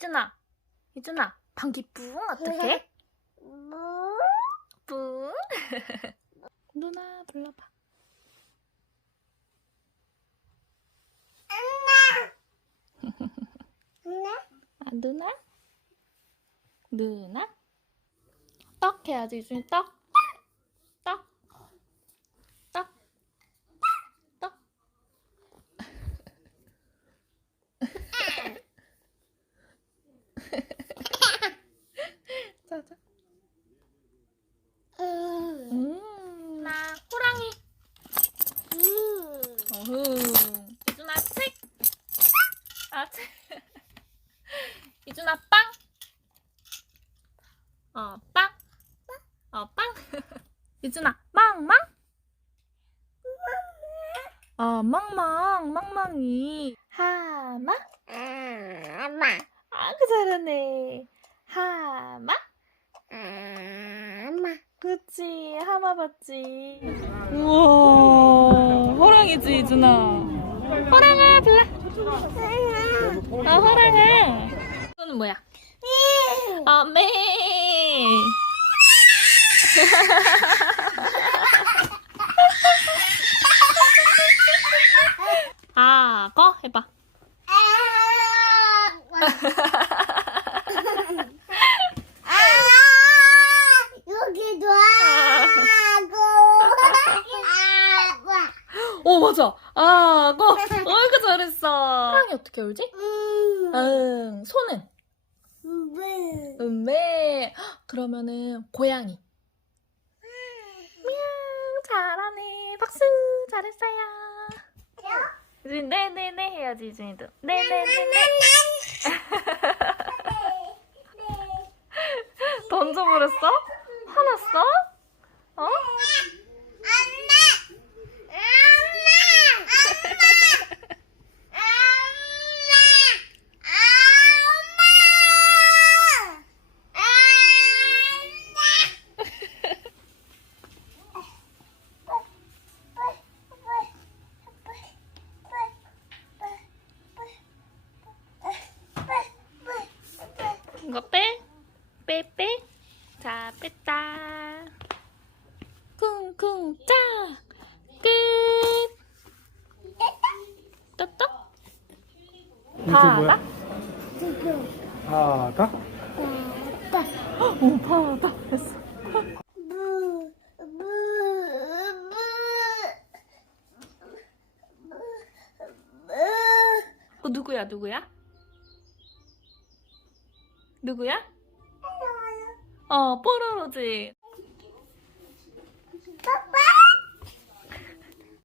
이준아, 이준아, 방귀 뿡 어떡해? 뿡. 누나 불러봐. 아, 누나? 누나? 떡 해야지, 이준이 떡. 떡. 떡. 떡. 자자. 음. 나 호랑이. 어흥. 이준아 책. 아 책. 이준아 빵. 어 빵. 어 빵. 이준아 망망. 어 멍멍 멍멍이. 하마. 아그 잘하네. 하마. 그치 하마 봤지. 우와 호랑이지 이준아. 호랑아 불러. 아 호랑아. 이거는 뭐야? 아 매. 아, 거 해봐. 여기도 하고 오 맞아. 아, 거. 어이구 잘했어. 호랑이 어떻게 울지? 응. 소는? 음메. 헉, 그러면은 고양이. 미양 잘하네. 박수 잘했어요. 네네네 해야지 이준이도. 네네네네. 이거 빼? 빼, 빼. 자, 뺐다. 쿵쿵, 짜! 끝! 또또? 바다? 바다? 오, 바다. 됐어. 어, 누구야, 누구야? 누구야? 어, 뽀로로지.